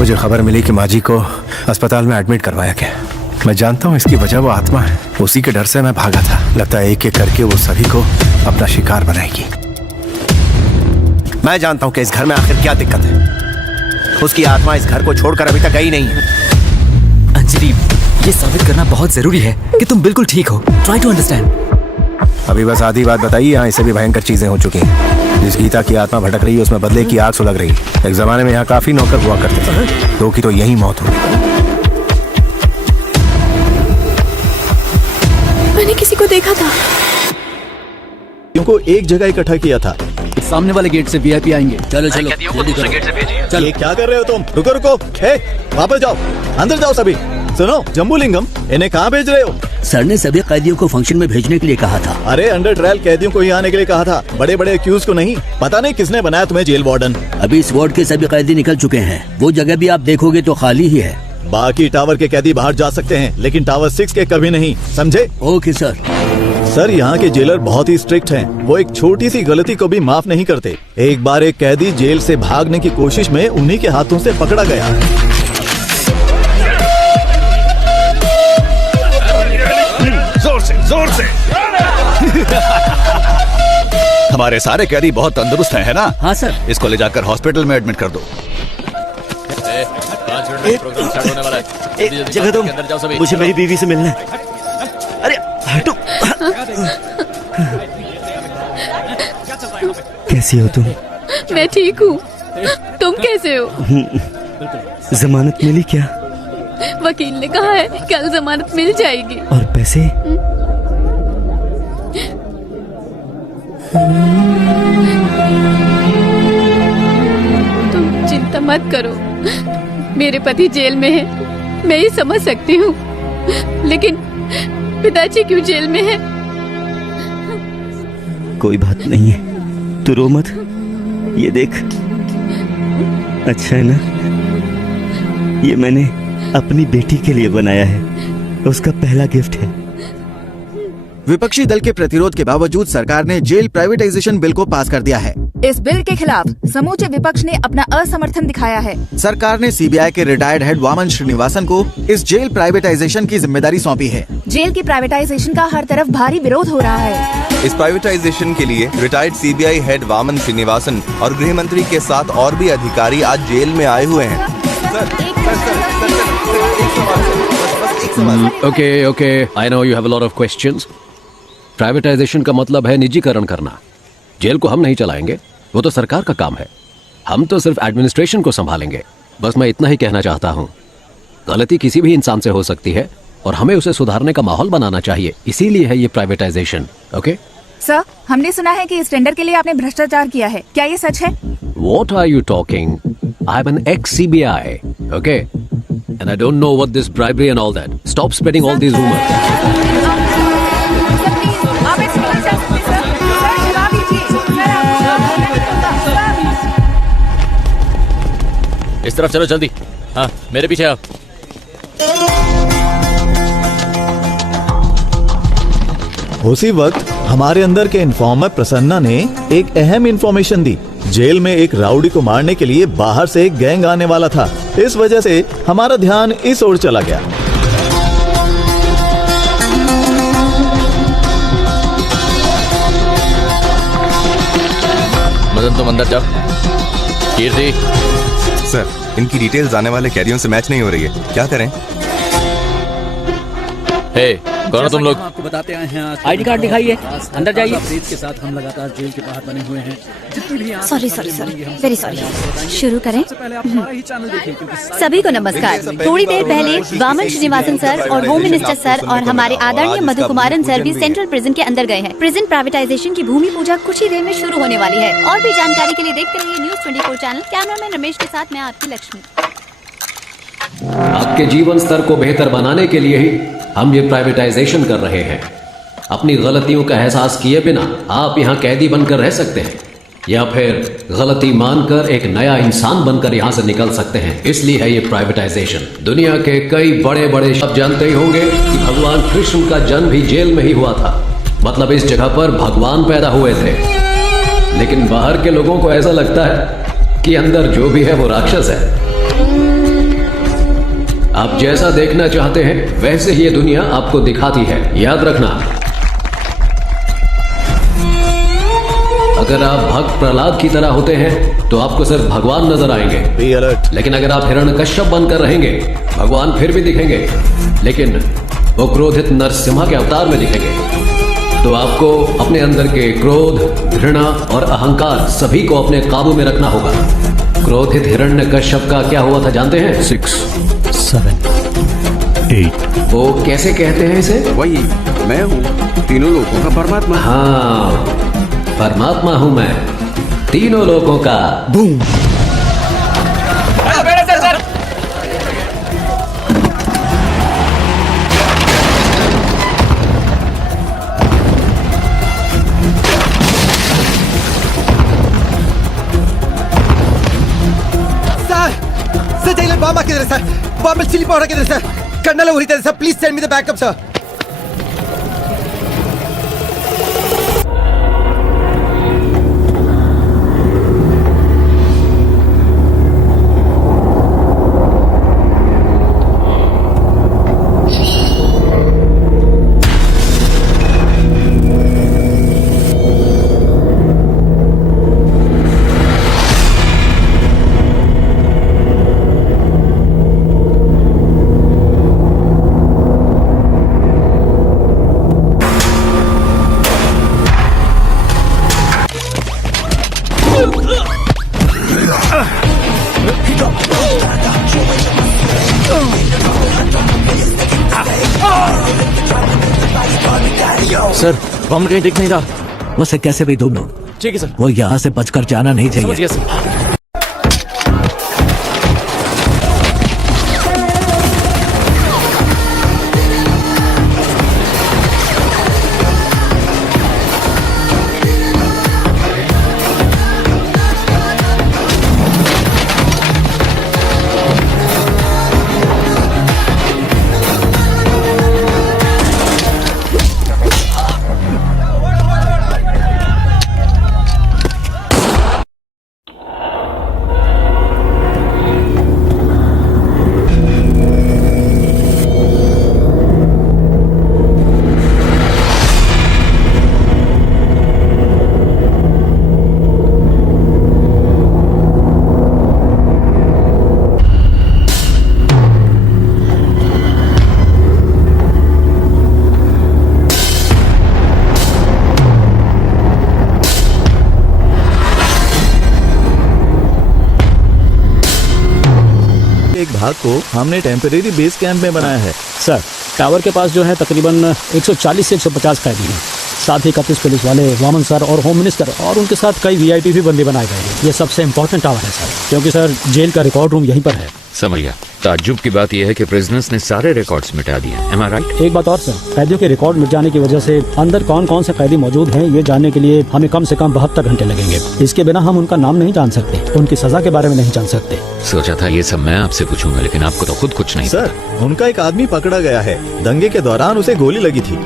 मुझे खबर मिली कि माजी को अस्पताल में एडमिट करवाया गया। मैं जानता हूँ इसकी वजह वो आत्मा है। उसी के डर से मैं भागा था। लगता है एक एक करके वो सभी को अपना शिकार बनाएगी। मैं जानता हूँ कि इस घर में आखिर क्या दिक्कत है। उसकी आत्मा इस घर को छोड़कर अभी तक गई नहीं है। अंजलि, ये साबित करना बहुत जरूरी है कि तुम बिल्कुल ठीक हो। Try to understand. अभी बस आधी बात बताइए। यहाँ इससे भी भयंकर चीजें हो चुकी हैं। जिस गीता की आत्मा भटक रही है उसमें बदले की आग सुलग रही है। एक जमाने में यहाँ काफी नौकर हुआ करते थे। दो की तो यही मौत हुई। मैंने किसी को देखा था। को एक जगह इकट्ठा किया था। सामने वाले गेट से वीआईपी आएंगे। चलो चलो जल्दी करो। ये क्या कर रहे हो तुम? रुको रुको, हे वापस जाओ, अंदर जाओ सभी। सुनो जम्बूलिंगम, इन्हें कहाँ भेज रहे हो? सर ने सभी कैदियों को फंक्शन में भेजने के लिए कहा था। अरे अंडर ट्रायल कैदियों को ही आने के लिए कहा था, बड़े बड़े एक्यूज को नहीं। पता नहीं किसने बनाया तुम्हें जेल वार्डन। अभी इस वार्ड के सभी कैदी निकल चुके हैं। वो जगह भी आप देखोगे तो खाली ही है। बाकी टावर के कैदी बाहर जा सकते हैं, लेकिन टावर 6 के कभी नहीं, समझे? Okay sir. सर, यहाँ के जेलर बहुत ही स्ट्रिक्ट हैं। वो एक छोटी सी गलती को भी माफ नहीं करते। एक बार एक कैदी जेल से भागने की कोशिश में उन्हीं के हाथों से पकड़ा गया। जोर से हमारे सारे कैदी बहुत तंदुरुस्त हैं, है ना? हाँ सर। इसको ले जाकर हॉस्पिटल में एडमिट कर दो। एक जगह तुम, मुझे मेरी बीवी से मिलना है। अरे हटो। कैसी हो तुम? मैं ठीक हूँ। तुम कैसे हो? जमानत मिली क्या? वकील ने कहा है कल जमानत मिल जाएगी। और पैसे? तुम चिंता मत करो। मेरे पति जेल में है, मैं ही समझ सकती हूँ, लेकिन पिताजी क्यों जेल में है? कोई बात नहीं है, तू रो मत। ये देख, अच्छा है ना? ये मैंने अपनी बेटी के लिए बनाया है। उसका पहला गिफ्ट है। विपक्षी दल के प्रतिरोध के बावजूद सरकार ने जेल प्राइवेटाइजेशन बिल को पास कर दिया है। इस बिल के खिलाफ समूचे विपक्ष ने अपना असमर्थन दिखाया है। सरकार ने सीबीआई के रिटायर्ड हेड वामन श्रीनिवासन को इस जेल प्राइवेटाइजेशन की जिम्मेदारी सौंपी है। जेल की प्राइवेटाइजेशन का हर तरफ भारी विरोध हो रहा है। इस प्राइवेटाइजेशन के लिए retired CBI head Vaman Srinivasan और गृह मंत्री के साथ और भी अधिकारी आज जेल में आए हुए हैं। Okay, I know you have a lot of questions. Privatisation का मतलब है निजीकरण करना। जेल को हम नहीं चलाएंगे, वो तो सरकार का काम है। हम तो सिर्फ एडमिनिस्ट्रेशन को संभालेंगे। बस मैं इतना ही कहना चाहता हूँ। गलती किसी भी इंसान से हो सकती है और हमें उसे सुधारने का माहौल बनाना चाहिए। इसीलिए है ये प्राइवेटाइजेशन। ओके सर, हमने सुना है कि इस टेंडर के लिए आपने भ्रष्टाचार किया है, क्या ये सच है? What are you talking? I'm an ex-CBI, okay? And I don't know what this bribery and all that. Stop spreading all these rumors. इस तरफ चलो जल्दी। हाँ, मेरे पीछे आओ। उसी वक्त हमारे अंदर के इन्फॉर्मर प्रसन्ना ने एक अहम इन्फॉर्मेशन दी। जेल में एक राउडी को मारने के लिए बाहर से एक गैंग आने वाला था। इस वजह से हमारा ध्यान इस ओर चला गया। मदन, तुम अंदर जाओ। कीर्ति। सर, इनकी डिटेल्स आने वाले कैदियों से मैच नहीं हो रही है, क्या करें? हे, कौन हो तुम लोग? आपको बताते आए हैं। आईडी कार्ड दिखाइए, अंदर जाइए। के साथ हम लगातार जेल के बाहर बने हुए हैं। Sorry, very sorry. शुरू करें? सभी को नमस्कार। थोड़ी देर पहले वामन श्रीनिवासन सर और होम मिनिस्टर सर और हमारे आदरणीय मधु कुमारन सर भी सेंट्रल प्रिजन के अंदर गए हैं। प्रिजन प्राइवेटाइजेशन की भूमि पूजा कुछ ही देर में शुरू होने वाली है। और भी जानकारी के लिए देखते रहिए न्यूज़ 24 चैनल। कैमरामैन रमेश के साथ मैं आपकी लक्ष्मी। आपके जीवन स्तर को बेहतर बनाने के लिए ही हम ये प्राइवेटाइजेशन कर रहे हैं। अपनी गलतियों का एहसास किए बिना आप यहाँ कैदी बनकर रह सकते हैं या फिर गलती मानकर एक नया इंसान बनकर यहाँ से निकल सकते हैं। इसलिए है ये प्राइवेटाइजेशन। दुनिया के कई बड़े बड़े शब्द जानते ही होंगे कि भगवान कृष्ण का जन्म भी जेल में ही हुआ था। मतलब इस जगह पर भगवान पैदा हुए थे। लेकिन बाहर के लोगों को ऐसा लगता है कि अंदर जो भी है वो राक्षस है। आप जैसा देखना चाहते हैं वैसे ही ये दुनिया आपको दिखाती है, याद रखना। अगर आप भक्त प्रहलाद की तरह होते हैं तो आपको सिर्फ भगवान नजर आएंगे। Be alert. लेकिन अगर आप हिरण्यकश्यप बनकर रहेंगे, भगवान फिर भी दिखेंगे, लेकिन वो क्रोधित नरसिम्हा के अवतार में दिखेंगे। तो आपको अपने अंदर के क्रोध, घृणा और अहंकार सभी को अपने काबू में रखना होगा। क्रोधित हिरण्यकश्यप का क्या हुआ था जानते हैं? 6, 7, 8। वो कैसे कहते हैं इसे? वही मैं हूँ, तीनों लोगों का परमात्मा। हाँ, परमात्मा हूं मैं, तीनों लोगों का। बूम। Sir, jail bomb किधर है sir? Bomb चिली पाउडर किधर है sir? कर्नल वही तरह sir, please send me the backup sir. Sir, bomb कहीं दिख नहीं रहा। उसे कैसे भी ढूंढो। ठीक है सर। वो यहाँ से बचकर जाना नहीं चाहिए। एक भाग को हमने टेम्परेरी बेस कैंप में बनाया है। सर, टावर के पास जो है तकरीबन 140 से 150 कैदी हैं। साथ ही 31 पुलिस वाले, वामन सर और होम मिनिस्टर और उनके साथ कई वीआईपी भी बंदी बनाए गए हैं। ये सबसे इम्पोर्टेंट टावर है सर, क्योंकि सर जेल का रिकॉर्ड रूम यहीं पर है। समझ गया। ताज्जुब की बात यह है कि प्रिजनर्स ने सारे रिकॉर्ड्स मिटा दिए। Am I right? एक बात और सर, कैदियों के रिकॉर्ड मिट जाने की वजह से अंदर कौन कौन से कैदी मौजूद हैं ये जानने के लिए हमें कम से कम 72 घंटे लगेंगे। इसके बिना हम उनका नाम नहीं जान सकते, उनकी सजा के बारे में नहीं जान सकते। सोचा था ये सब मैं आपसे पूछूंगा, लेकिन आपको तो खुद कुछ नहीं सर, उनका एक आदमी पकड़ा गया है। दंगे के दौरान उसे गोली लगी थी।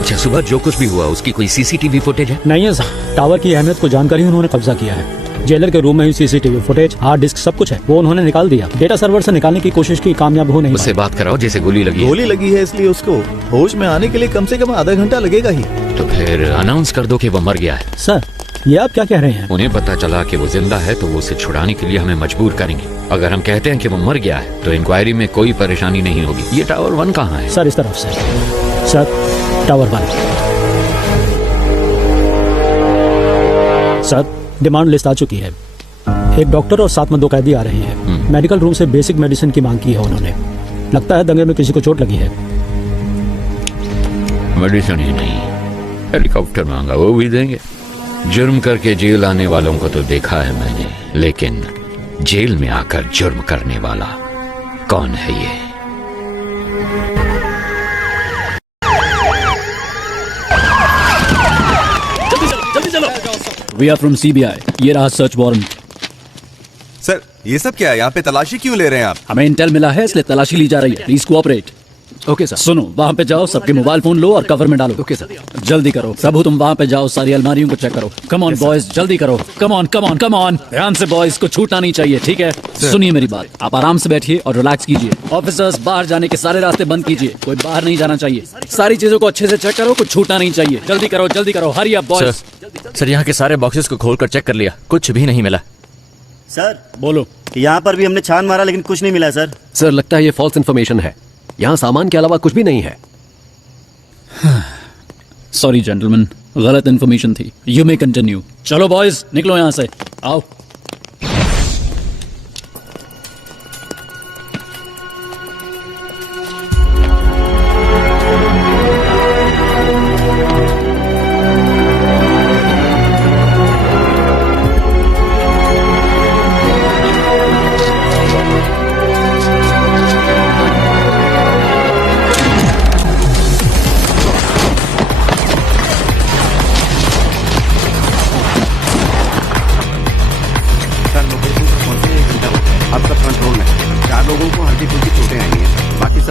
अच्छा, सुबह जो कुछ भी हुआ उसकी कोई सीसीटीवी फुटेज है? नहीं है सर, टावर की अहमियत को जानकर ही उन्होंने कब्जा किया है। जेलर के रूम में ही सीसीटीवी फुटेज, हार्ड डिस्क, सब कुछ है। वो उन्होंने निकाल दिया। डेटा सर्वर से निकालने की कोशिश की, कामयाब हो नहीं। उससे बात कराओ जैसे गोली लगी है। गोली लगी है इसलिए उसको होश में आने के लिए कम से कम आधा घंटा लगेगा ही। तो फिर अनाउंस कर दो कि वो मर गया है। सर, ये आप क्या कह रहे हैं? उन्हें पता चला कि वो जिंदा है तो वो उसे छुड़ाने के लिए हमें मजबूर करेंगे। अगर हम कहते हैं कि वो मर गया है तो इंक्वायरी में कोई परेशानी नहीं होगी। ये टावर 1 कहाँ है? सर, इस तरफ से। Sir, tower 1। Sir, demand list आ चुकी है। एक डॉक्टर और साथ में 2 कैदी आ रहे हैं। मेडिकल रूम से बेसिक मेडिसिन की मांग की है उन्होंने। लगता है दंगे में किसी को चोट लगी है। मेडिसिन ही नहीं, हेलीकॉप्टर मांगा, वो भी देंगे। जुर्म करके जेल आने वालों को तो देखा है मैंने, लेकिन जेल में आकर जुर्म करने वाला कौन है ये? जल्दी चलो। We are from CBI। ये रहा सर्च वारंट। सर, ये सब क्या है? यहाँ पे तलाशी क्यों ले रहे हैं आप? हमें इंटेल मिला है इसलिए तलाशी ली जा रही है। Please cooperate. Okay sir. सुनो, वहाँ पे जाओ, सबके मोबाइल फोन लो और कवर में डालो। Okay sir. जल्दी करो सबू, तुम वहाँ पे जाओ, सारी अलमारियों को चेक करो। कम ऑन बॉयज, जल्दी करो। Come on come on come on, ध्यान से बॉयज, को छूटना नहीं चाहिए, ठीक है? सुनिए मेरी बात, आप आराम से बैठिए और रिलैक्स कीजिए। ऑफिसर्स, बाहर जाने के सारे रास्ते बंद कीजिए, कोई बाहर नहीं जाना चाहिए। सारी चीजों को अच्छे से चेक करो, कुछ छूटना नहीं चाहिए। जल्दी करो, हरी अप बॉयज। सर, यहाँ के सारे बॉक्सेस को खोल कर चेक कर लिया, कुछ भी नहीं मिला। सर बोलो। यहाँ पर भी हमने छान मारा लेकिन कुछ नहीं मिला सर। सर, लगता है ये फॉल्स इन्फॉर्मेशन है। यहाँ सामान के अलावा कुछ भी नहीं है। सॉरी जेंटलमैन, गलत इन्फॉर्मेशन थी। You may continue. चलो बॉयज, निकलो यहाँ से, आओ।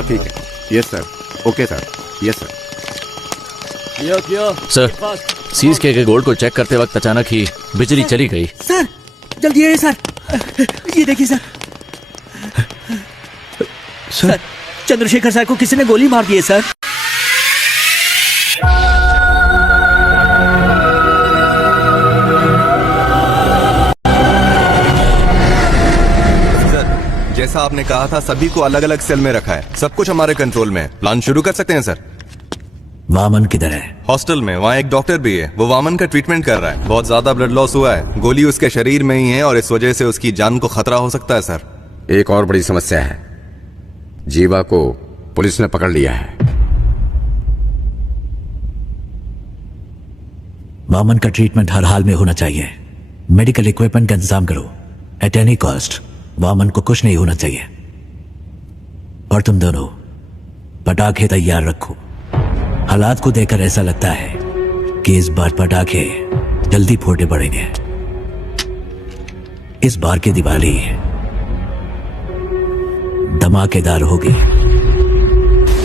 ठीक है। Yes sir. Okay sir. Yes sir. Sir, seize किए गए गोल्ड को चेक करते वक्त अचानक ही बिजली चली गई। सर जल्दी आइए सर, ये देखिए सर। सर, चंद्रशेखर सर को किसी ने गोली मार दी है सर। जैसा आपने कहा था, सभी को अलग अलग सेल में रखा है। सब कुछ हमारे कंट्रोल में है। प्लान शुरू कर सकते हैं सर। वामन किधर है? हॉस्टल में, वहाँ एक डॉक्टर भी है। वो वामन का ट्रीटमेंट कर रहा है। बहुत ज्यादा ब्लड लॉस हुआ है, गोली उसके शरीर में ही है और इस वजह से उसकी जान को खतरा हो सकता है सर। एक और बड़ी समस्या है, जीवा को पुलिस ने पकड़ लिया है। वामन का ट्रीटमेंट हर हाल में होना चाहिए। मेडिकल इक्विपमेंट का इंतजाम करो एट एनी कॉस्ट। वामन को कुछ नहीं होना चाहिए। और तुम दोनों पटाखे तैयार रखो। हालात को देखकर ऐसा लगता है कि इस बार पटाखे जल्दी फोड़ने पड़ेंगे। इस बार की दिवाली धमाकेदार होगी।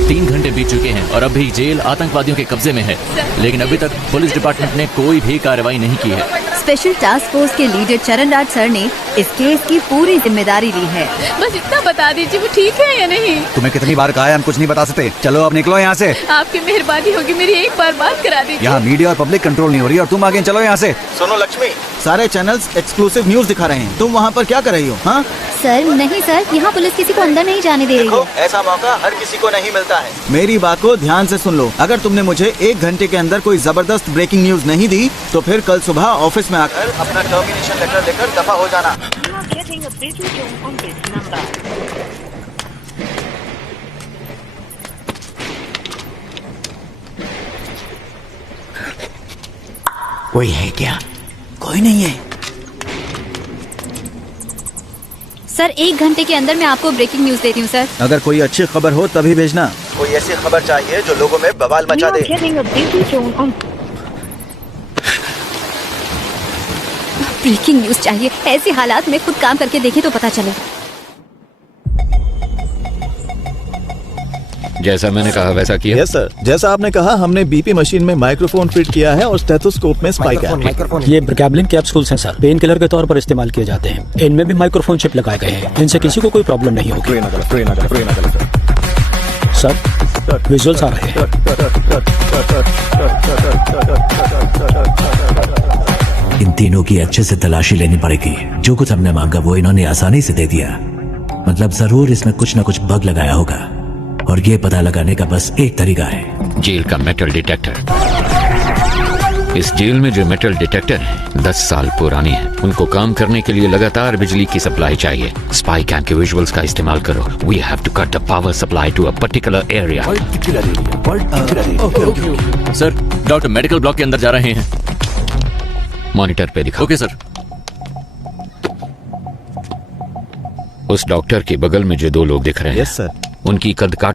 3 घंटे बीत चुके हैं और अभी जेल आतंकवादियों के कब्जे में है, लेकिन अभी तक पुलिस डिपार्टमेंट ने कोई भी कार्रवाई नहीं की है। स्पेशल टास्क फोर्स के लीडर चरण राज सर ने इस केस की पूरी जिम्मेदारी ली है। बस इतना बता दीजिए वो ठीक है या नहीं। तुम्हें कितनी बार कहा है, हम कुछ नहीं बता सकते। चलो अब निकलो यहाँ से। आपकी मेहरबानी होगी, मेरी एक बार बात करा दीजिए। यहाँ मीडिया और पब्लिक कंट्रोल नहीं हो रही और तुम आगे चलो यहाँ से। सुनो लक्ष्मी, सारे चैनल्स एक्सक्लूसिव न्यूज दिखा रहे हैं, तुम वहाँ पर क्या कर रही हो? हाँ सर नहीं सर, यहाँ पुलिस किसी को अंदर नहीं जाने दे रही है। ऐसा मौका हर किसी को नहीं मिलता है। मेरी बात को ध्यान से सुन लो। अगर तुमने मुझे 1 घंटे के अंदर कोई जबरदस्त ब्रेकिंग न्यूज नहीं दी तो फिर कल सुबह ऑफिस में आकर अपना टर्मिनेशन लेटर लेकर दफा हो जाना। कोई है क्या? कोई नहीं है सर। 1 घंटे के अंदर मैं आपको ब्रेकिंग न्यूज देती हूँ सर। अगर कोई अच्छी खबर हो तभी भेजना। कोई ऐसी खबर चाहिए जो लोगों में बवाल मचा दे। ब्रेकिंग न्यूज चाहिए। ऐसे हालात में खुद काम करके देखें तो पता चले। जैसा मैंने कहा वैसा किया। यस सर, जैसा आपने कहा हमने बीपी मशीन में माइक्रोफोन फिट किया है और स्टेथोस्कोप में स्पाइक है। ये ब्रकैबलिन कैप्सूल्स हैं सर, पेन किलर के तौर पर इस्तेमाल किए जाते हैं। इनमें भी माइक्रोफोन चिप लगाए गए हैं, इनसे किसी को कोई प्रॉब्लम नहीं होगी। सर, विजुअल्स आ रहे हैं। इन तीनों की अच्छे से तलाशी लेनी पड़ेगी। जो कुछ हमने मांगा वो इन्होंने आसानी से दे दिया। मतलब जरूर इसमें कुछ न कुछ बग लगाया होगा और ये पता लगाने का बस एक तरीका है, जेल का मेटल डिटेक्टर। इस जेल में जो मेटल डिटेक्टर है 10 साल पुरानी है। उनको काम करने के लिए लगातार बिजली की सप्लाई चाहिए। स्पाई कैम के विजुअल्स का इस्तेमाल करो। We have to cut the power supply to a particular area. Sir, doctor medical block के अंदर जा रहे हैं। मॉनिटर पे दिखाओ। Okay sir. उस डॉक्टर के बगल में जो 2 लोग दिख रहे हैं, यस सर, उनकी कद काट।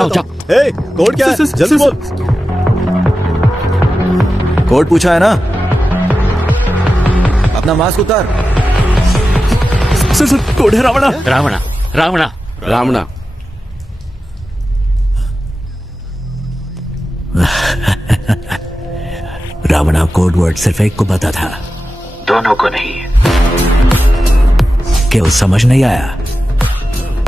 बताता हूँ। ए, कोड क्या है? जल्दी बोल। कोड पूछा है ना? अपना मास्क उतार। सर कोड है रावणा। रावणा रावणा रावणा रावणा कोड वर्ड सिर्फ एक को पता था, दोनों को नहीं। क्या वो समझ नहीं आया?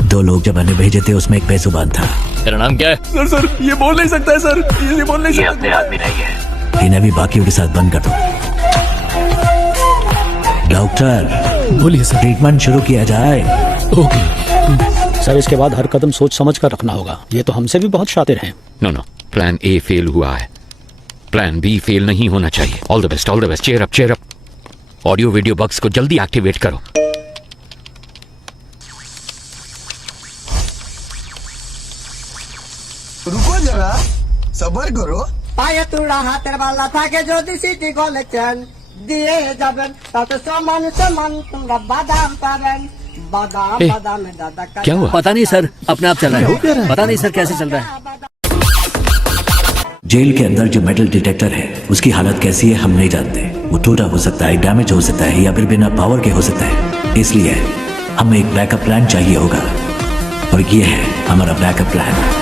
दो लोग जब मैंने भेजे थे उसमें एक बेजुबान था। तेरा नाम क्या है? सर ये बोल नहीं सकता है सर, ये बोल नहीं सकता। अपने आदमी नहीं है, इन्हें भी बाकियों के साथ बंद कर दो। डॉक्टर बोलिए सर। ट्रीटमेंट शुरू किया जाए। ओके सर, इसके बाद हर कदम सोच समझ कर रखना होगा। ये तो हमसे भी बहुत शातिर हैं। नो, प्लान ए फेल हुआ है, प्लान बी फेल नहीं होना चाहिए। All the best, cheer up. Audio video bugs को जल्दी एक्टिवेट करो। रुको जरा, सबर करो। पाये तुड़ा हाथेर बाला থাকে যদি সিটি কলেছেন দিয়ে যাবেন তাতে সমান সমান তোমরা বাদাম পাবেন বাদাम बादाम दादा का। क्या हुआ? पता नहीं सर, अपने आप चल रहा है। पता नहीं सर कैसे चल रहा है। जेल के अंदर जो मेटल डिटेक्टर है उसकी हालत कैसी है हम नहीं जानते। वो टूटा हो सकता है, डैमेज हो सकता है, या फिर बिना पावर के हो सकता है। इसलिए हमें एक बैकअप प्लान चाहिए होगा, और ये है हमारा बैकअप प्लान।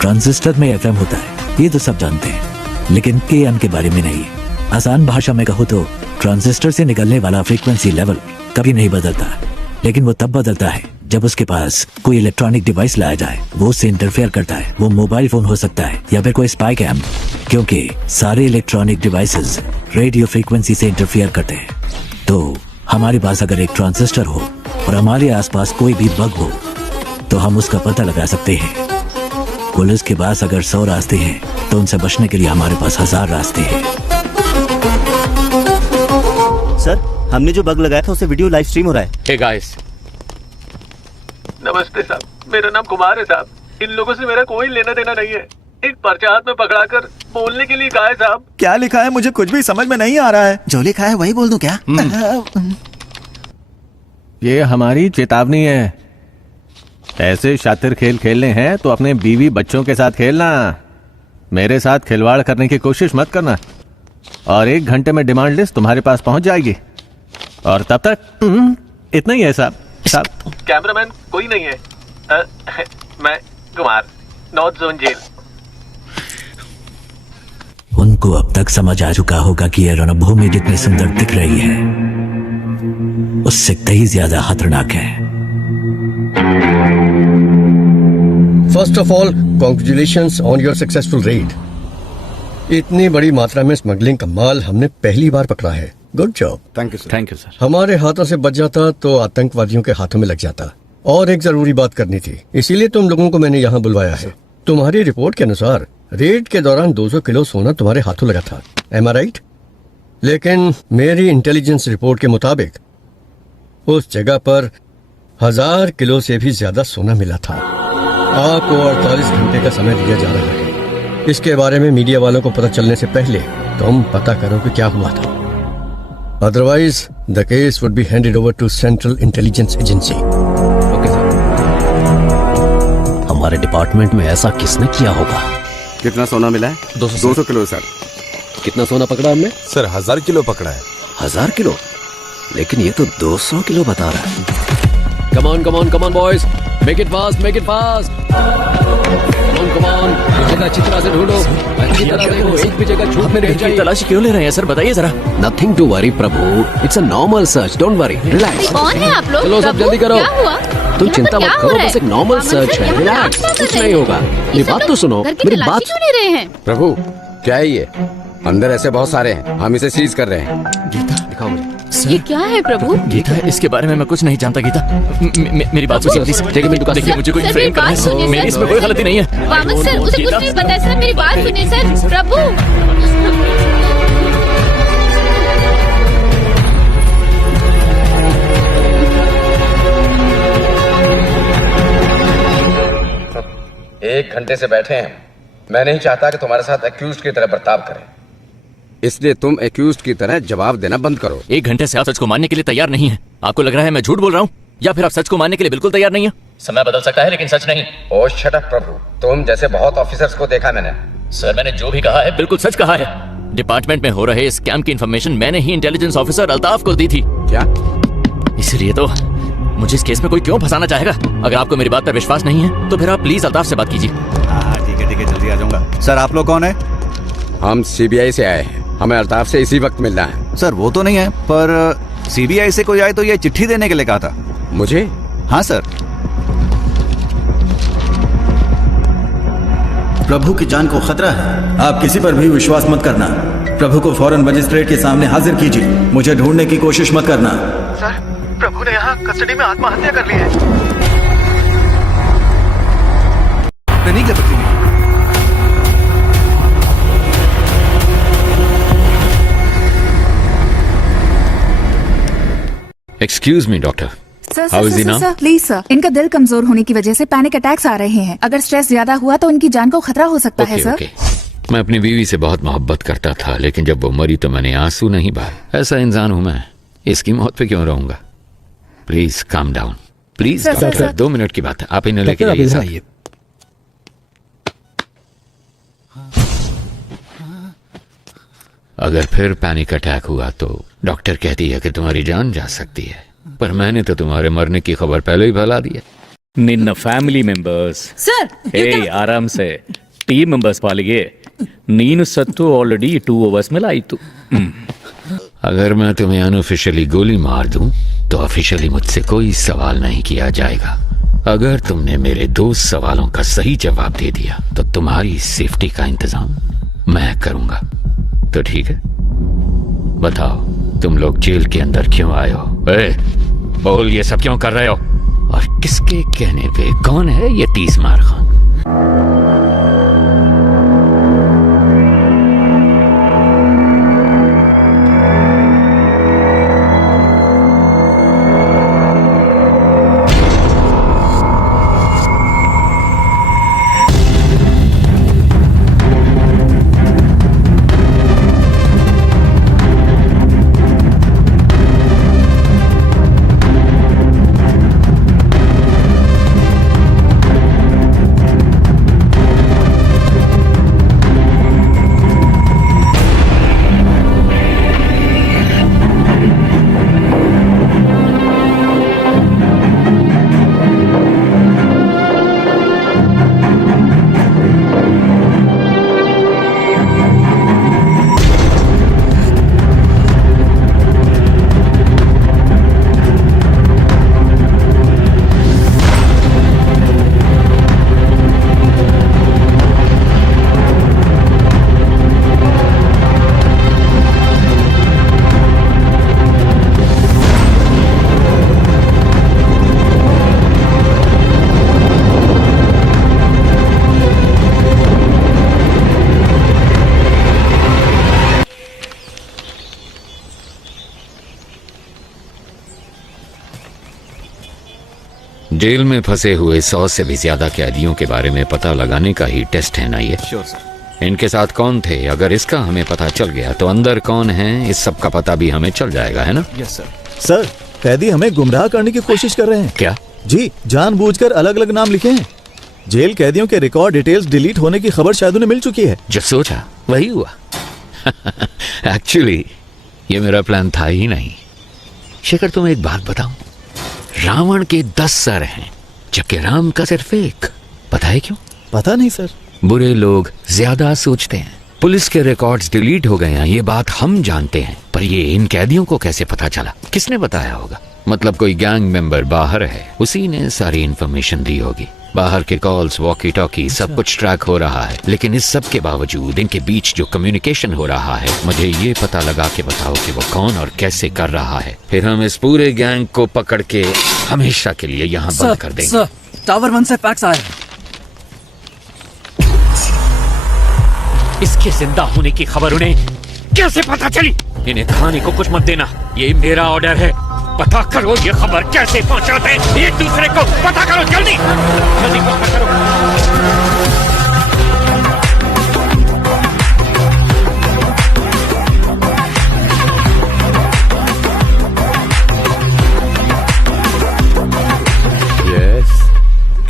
ट्रांजिस्टर में एफएम होता है, ये तो सब जानते हैं, लेकिन केएम के बारे में नहीं। आसान भाषा में कहो तो ट्रांजिस्टर से निकलने वाला फ्रीक्वेंसी लेवल कभी नहीं बदलता, लेकिन वो तब बदलता है जब उसके पास कोई इलेक्ट्रॉनिक डिवाइस लाया जाए, वो उससे इंटरफेयर करता है। वो मोबाइल फोन हो सकता है या फिर कोई स्पाई कैम, क्योंकि सारे इलेक्ट्रॉनिक डिवाइसेस रेडियो फ्रीक्वेंसी से इंटरफेयर करते हैं। तो हमारे पास अगर एक ट्रांजिस्टर हो और हमारे आसपास कोई भी बग हो तो हम उसका पता लगा सकते हैं। पुलिस के पास अगर 100 रास्ते हैं तो उनसे बचने के लिए हमारे पास 1000 रास्ते हैं। सर, हमने जो बग लगाया था उसे वीडियो लाइव स्ट्रीम हो रहा है। हे गाइस, नमस्ते साहब, मेरा नाम कुमार है साहब। इन लोगों से मेरा कोई लेना देना नहीं है। एक पर्चा हाथ में पकड़ाकर बोलने के लिए कहा है साहब। क्या लिखा है मुझे कुछ भी समझ में नहीं आ रहा है। जो लिखा है वही बोल दूं क्या? ये हमारी चेतावनी है। ऐसे शातिर खेल खेलने हैं तो अपने बीवी बच्चों के साथ खेलना, मेरे साथ खिलवाड़ करने की कोशिश मत करना। और 1 घंटे में डिमांड लिस्ट तुम्हारे पास पहुंच जाएगी, और तब तक इतना ही है साहब। कैमरामैन कोई नहीं है। मैं कुमार, नॉर्थ जोन जेल। उनको अब तक समझ आ चुका होगा कि ये रणभूमि जितनी सुंदर दिख रही है उससे कहीं ज्यादा खतरनाक है। First of all congratulations on your successful red. इतनी बड़ी मात्रा में स्मगलिंग का माल हमने पहली बार पकड़ा है। Good job. Thank you sir. Thank you sir. हमारे हाथों से बच जाता तो आतंकवादियों के हाथों में लग जाता। और एक जरूरी बात करनी थी, इसीलिए तुम लोगों को मैंने यहाँ बुलवाया है। तुम्हारी रिपोर्ट के अनुसार रेड के दौरान 200 किलो सोना तुम्हारे हाथों लगा था। एम आई राइट? लेकिन मेरी इंटेलिजेंस रिपोर्ट के मुताबिक उस जगह पर 1000 किलो से भी ज्यादा सोना मिला था। आपको 48 घंटे का समय दिया जा रहा है। इसके बारे में मीडिया वालों को पता चलने से पहले तुम पता करो कि क्या हुआ था। Otherwise the case would be handed over to central intelligence agency. Okay sir. हमारे डिपार्टमेंट में ऐसा किसने किया होगा? कितना सोना मिला है? 200 किलो सर। कितना सोना पकड़ा हमने? सर 1000 किलो पकड़ा है। 1000 किलो? लेकिन ये तो 200 किलो बता रहा है। Come on boys, make it fast. Come on, जगह अच्छी तरह से ढूंढो, अच्छी तरह देखो, एक भी जगह छूट में नहीं चाहिए। तलाशी क्यों ले रहे हैं सर, बताइए जरा। Nothing to worry Prabhu, it's a normal search, don't worry, relax. कौन है आप लोग? चलो सब जल्दी करो। क्या हुआ? तुम चिंता मत करो, बस एक नॉर्मल सर्च है, रिलैक्स, कुछ नहीं होगा। मेरी बात तो सुनो, मेरी बात। क्यों नहीं रहे हैं? प्रभु क्या है ये? अंदर ऐसे बहुत सारे हैं, हम इसे सीज कर रहे हैं। गीता दिखाओ मुझे। ये क्या है प्रभु? गीता, इसके बारे में मैं कुछ नहीं जानता गीता। मेरी बात सुनिए प्लीज। देखिए मुझे कोई फ्रेम करना है, मेरी इसमें कोई गलती नहीं है। वामन सर, उसे कुछ नहीं पता है सर, मेरी बात सुनिए सर। प्रभु एक घंटे से बैठे हैं। मैं नहीं चाहता कि तुम्हारे साथ एक्यूज्ड की तरह बर्ताव करें, इसलिए तुम एक्यूज्ड की तरह जवाब देना बंद करो। 1 घंटे से आप सच को मानने के लिए तैयार नहीं है। आपको लग रहा है मैं झूठ बोल रहा हूँ? या फिर आप सच को मानने के लिए बिल्कुल तैयार नहीं है? समय बदल सकता है लेकिन सच नहीं। ओ शट अप प्रभु, तुम जैसे बहुत ऑफिसर्स को देखा मैंने। सर मैंने जो भी कहा है बिल्कुल सच कहा है। डिपार्टमेंट में हो रहे स्कैम की इंफॉर्मेशन मैंने ही इंटेलिजेंस ऑफिसर अल्ताफ को दी थी। क्या? इसलिए तो मुझे इस केस में कोई क्यों फंसाना चाहेगा? अगर आपको मेरी बात पर विश्वास नहीं है तो फिर आप प्लीज अल्ताफ से बात कीजिए। हाँ ठीक है जल्दी आ जाऊंगा। सर आप लोग कौन है? हम सीबीआई से आए हैं, हमें अल्ताफ से इसी वक्त मिलना है। सर वो तो नहीं है, पर सीबीआई से कोई आए तो ये चिट्ठी देने के लिए कहा था मुझे। हाँ सर। प्रभु की जान को खतरा है, आप किसी पर भी विश्वास मत करना। प्रभु को फौरन मजिस्ट्रेट के सामने हाजिर कीजिए, मुझे ढूंढने की कोशिश मत करना। सर प्रभु ने यहाँ कस्टडी में आत्महत्या कर ली है। नहीं कर सकती। Excuse me doctor, sir How is he now? Sir please sir, इनका दिल कमजोर होने की वजह से पैनिक अटैक्स आ रहे हैं। अगर स्ट्रेस ज्यादा हुआ तो इनकी जान को खतरा हो सकता है सर। मैं अपनी बीवी से बहुत मोहब्बत करता था, लेकिन जब वो मरी तो मैंने आंसू नहीं बहाए। ऐसा इंसान हूं मैं, इसकी मौत पे क्यों रहूंगा? Please calm down, please. Doctor 2 minute की बात है, आप इन्हें लेके जाइए साहब। अगर फिर पैनिक अटैक हुआ तो डॉक्टर कहती है कि तुम्हारी जान जा सकती है, पर मैंने तो तुम्हारे मरने की खबर पहले ही फैला दी है। నిన్న ఫ్యామిలీ మెంబర్స్ ಆರಾಮ್ से ಟೀಮ್ ಮೆಂಬರ್ಸ್ ಪಾಲಿಗೆ ನೀನು ಸತ್ತು ಆಲ್ರೆಡಿ 2 hours ಮೇಲೆ ಆಯಿತು। अगर मैं तुम्हें अनऑफिशियली गोली मार दूं तो ऑफिशियली मुझसे कोई सवाल नहीं किया जाएगा। अगर तुमने मेरे 2 सवालों का सही जवाब दे दिया तो तुम्हारी सेफ्टी का इंतजाम मैं करूंगा। तो ठीक है, बताओ तुम लोग जेल के अंदर क्यों आए हो? बोल, ये सब क्यों कर रहे हो? और किसके कहने पे? कौन है ये 30 मार खान? जेल में फंसे हुए 100 से भी ज्यादा कैदियों के बारे में पता लगाने का ही टेस्ट है ना ये? Sure sir. इनके साथ कौन थे? अगर इसका हमें पता चल गया तो अंदर कौन है इस सब का पता भी हमें चल जाएगा, है ना? Yes sir. सर, कैदी हमें गुमराह करने की कोशिश कर रहे हैं। क्या? जी, जानबूझकर अलग अलग नाम लिखे हैं। जेल कैदियों के रिकॉर्ड डिटेल्स डिलीट होने की खबर शायद उन्हें मिल चुकी है। जो सोचा वही हुआ। एक्चुअली ये मेरा प्लान था ही नहीं। शेखर, तुम्हें एक बात बताऊं, रावण के 10 सर हैं जबकि राम का सिर्फ 1। पता है क्यों? पता नहीं सर। बुरे लोग ज्यादा सोचते हैं। पुलिस के रिकॉर्ड्स डिलीट हो गए हैं, ये बात हम जानते हैं, पर ये इन कैदियों को कैसे पता चला? किसने बताया होगा? मतलब कोई गैंग मेंबर बाहर है, उसी ने सारी इंफॉर्मेशन दी होगी। बाहर के कॉल्स, वॉकी टॉकी, सब कुछ ट्रैक हो रहा है, लेकिन इस सब के बावजूद इनके बीच जो कम्युनिकेशन हो रहा है, मुझे ये पता लगा के बताओ कि वो कौन और कैसे कर रहा है। फिर हम इस पूरे गैंग को पकड़ के हमेशा के लिए यहाँ बंद कर देंगे। सर, टावर 1 से फैक्स आया है। इसके जिंदा होने की खबर उन्हें कैसे पता चली? इन्हें खाने को कुछ मत देना, ये मेरा ऑर्डर है। पता करो ये खबर कैसे पहुंचाते हैं एक दूसरे को। पता करो, जल्दी जल्दी पता करो।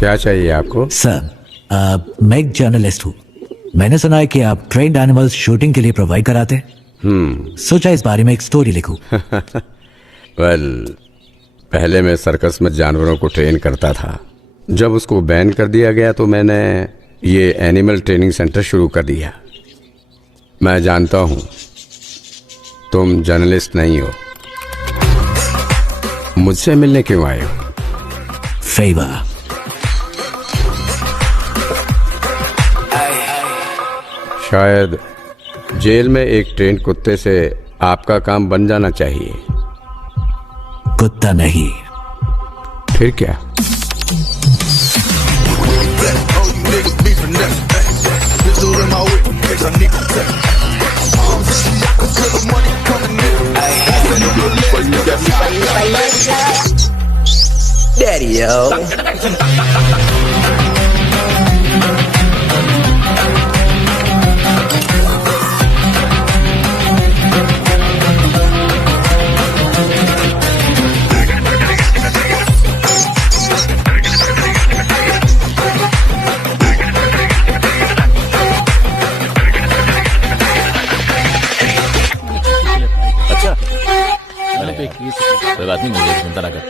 क्या चाहिए आपको? सर मैं एक जर्नलिस्ट हूँ। मैंने सुना है कि आप ट्रेंड एनिमल्स शूटिंग के लिए प्रोवाइड कराते हैं। सोचा इस बारे में एक स्टोरी लिखूं। वेल, पहले मैं सर्कस में जानवरों को ट्रेन करता था। जब उसको बैन कर दिया गया तो मैंने ये एनिमल ट्रेनिंग सेंटर शुरू कर दिया। मैं जानता हूँ तुम जर्नलिस्ट नहीं हो। मुझसे मिलने क्यों आए हो? फेवर। शायद जेल में एक ट्रेन कुत्ते से आपका काम बन जाना चाहिए। कुत्ता नहीं। फिर क्या? कोई बात नहीं, मुझे चिंता ना कर।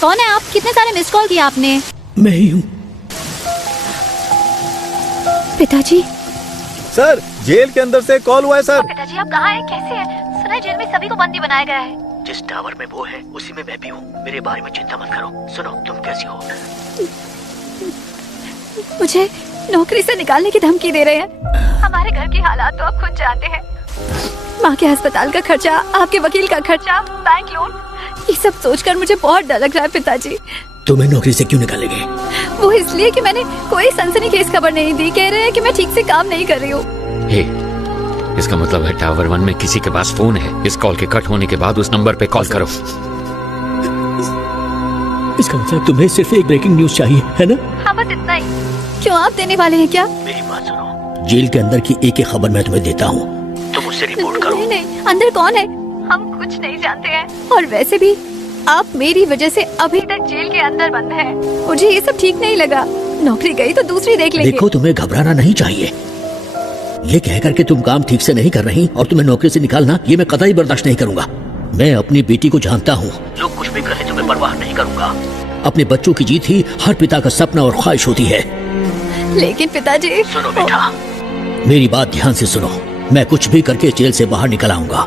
कौन है आप? कितने सारे मिस कॉल किए आपने? मैं ही हूँ। पिताजी। सर, जेल के अंदर से कॉल हुआ है सर। पिताजी आप कहाँ हैं? कैसे हैं? सुना है जेल में सभी को बंदी बनाया गया है। जिस टावर में वो है उसी में मैं भी हूँ। मेरे बारे में चिंता मत करो। सुनो, तुम कैसी हो? मुझे नौकरी से निकालने की धमकी दे रहे हैं। हमारे घर की हालात तो आप खुद जानते हैं। माँ के अस्पताल का खर्चा, आपके वकील का खर्चा, बैंक लोन, ये सब सोचकर मुझे बहुत डर लग रहा है पिताजी। तुम्हें नौकरी से क्यों निकालेंगे? वो इसलिए कि मैंने कोई सनसनीखेज खबर नहीं दी। कह रहे हैं कि मैं ठीक से काम नहीं कर रही हूँ। हे, इसका मतलब है टावर 1 में किसी के पास फोन है। इस कॉल के कट होने के बाद उस नंबर पे कॉल करो। इसका मतलब तुम्हें सिर्फ एक ब्रेकिंग न्यूज चाहिए, है ना? हाँ, बस इतना ही। क्यों, आप देने वाले हैं क्या? मेरी बात सुनो, जेल के अंदर की एक खबर मैं तुम्हें देता हूँ, तुम उससे रिपोर्ट करो। नहीं नहीं, अंदर कौन है? हम कुछ नहीं जानते हैं। और वैसे भी आप मेरी वजह से अभी तक जेल के अंदर बंद हैं। मुझे ये सब ठीक नहीं लगा। नौकरी गई तो दूसरी देख लेंगे। देखो, तुम्हें घबराना नहीं चाहिए। ये कह करके तुम काम ठीक से नहीं कर रही और तुम्हें नौकरी से निकालना, ये मैं कतई बर्दाश्त नहीं करूंगा। मैं अपनी बेटी को जानता हूँ। लोग कुछ भी कहें तुम्हें परवाह नहीं करूंगा। अपने बच्चों की जीत ही हर पिता का सपना और ख्वाहिश होती है। लेकिन पिताजी। सुनो बेटा, मेरी बात ध्यान से सुनो। मैं कुछ भी करके जेल से बाहर निकल आऊंगा।